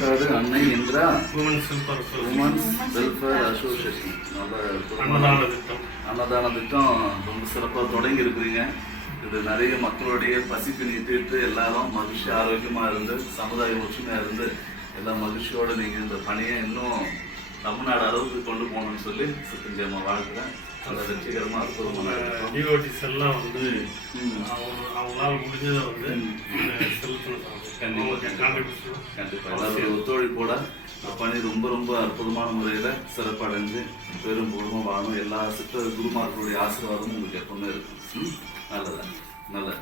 மணக்காடு அன்னை Indira women's welfare association அன்னதான திட்டம் ரொம்ப சிறப்பாக தொடங்கி இருக்கிறீங்க. இது நிறைய மக்களுடைய பசிக்கு நீட்டிட்டு எல்லாரும் மகிழ்ச்சி ஆரோக்கியமா இருந்து சமுதாய ஒற்றுமையா இருந்து எல்லாம் மகிழ்ச்சியோட நீங்க இந்த பணியை இன்னும் தமிழ்நாடு அளவுக்கு கொண்டு போகணும்னு சொல்லி சத்தியமா வாழ்த்துறேன். அதை வெற்றிகரமா அற்புதமான டிவோட்டிஸ் எல்லாம் வந்து அவங்களால முடிஞ்சதை வந்து கண்டிப்பா எல்லாரும் ஒத்துழைப்போட பணி ரொம்ப ரொம்ப அற்புதமான முறையில சிறப்படைஞ்சு பெரும் பூர்வமா வாழும். எல்லா சித்த குருமார்களுடைய ஆசீர்வாதமும் உங்களுக்கு எப்பவுமே இருக்கும். நல்லதா நல்லது.